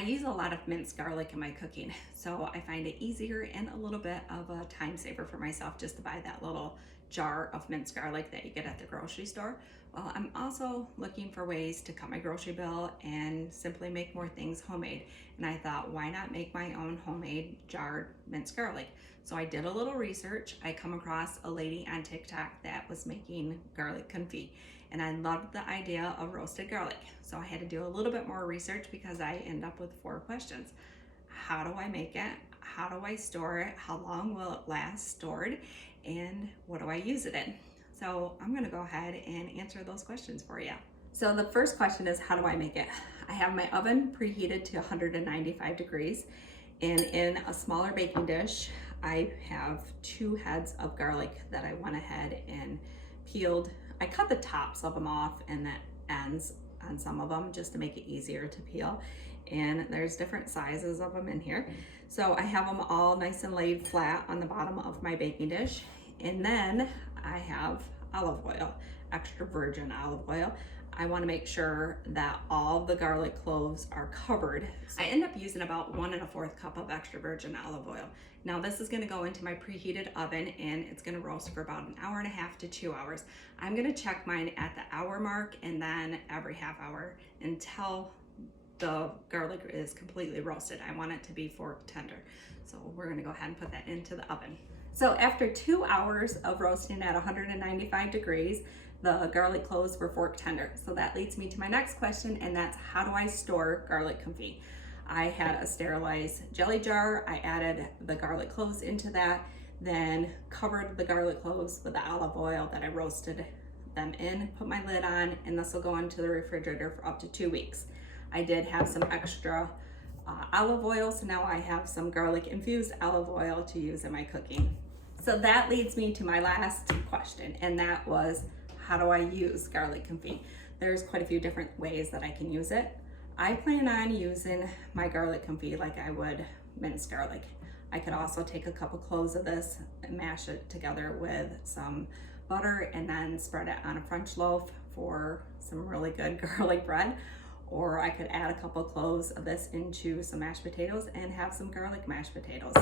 I use a lot of minced garlic in my cooking, so I find it easier and a little bit of a time saver for myself just to buy that little jar of minced garlic that you get at the grocery store. Well, I'm also looking for ways to cut my grocery bill and simply make more things homemade. And I thought, why not make my own homemade jarred minced garlic? So I did a little research. I come across a lady on TikTok that was making garlic confit, and I loved the idea of roasted garlic. So I had to do a little bit more research because I end up with 4 questions. How do I make it? How do I store it? How long will it last stored? And what do I use it in? So I'm gonna go ahead and answer those questions for you. So the first question is, how do I make it? I have my oven preheated to 195 degrees, and in a smaller baking dish, I have 2 heads of garlic that I went ahead and peeled. I cut the tops of them off and the ends on some of them just to make it easier to peel. And there's different sizes of them in here. So I have them all nice and laid flat on the bottom of my baking dish. And then I have olive oil, extra virgin olive oil. I want to make sure that all the garlic cloves are covered. I end up using about 1 1/4 cup of extra virgin olive oil. Now this is going to go into my preheated oven and it's going to roast for about 1.5 hours to 2 hours. I'm going to check mine at the hour mark and then every half hour until the garlic is completely roasted. I want it to be fork tender. So we're going to go ahead and put that into the oven. So after 2 hours of roasting at 195 degrees, the garlic cloves were fork tender. So that leads me to my next question, and that's, how do I store garlic confit? I had a sterilized jelly jar. I added the garlic cloves into that, then covered the garlic cloves with the olive oil that I roasted them in, put my lid on, and this will go into the refrigerator for up to 2 weeks. I did have some extra olive oil, so now I have some garlic infused olive oil to use in my cooking. So that leads me to my last question, and that was, how do I use garlic confit? There's quite a few different ways that I can use it. I plan on using my garlic confit like I would minced garlic. I could also take a couple cloves of this and mash it together with some butter and then spread it on a French loaf for some really good garlic bread. Or I could add a couple cloves of this into some mashed potatoes and have some garlic mashed potatoes.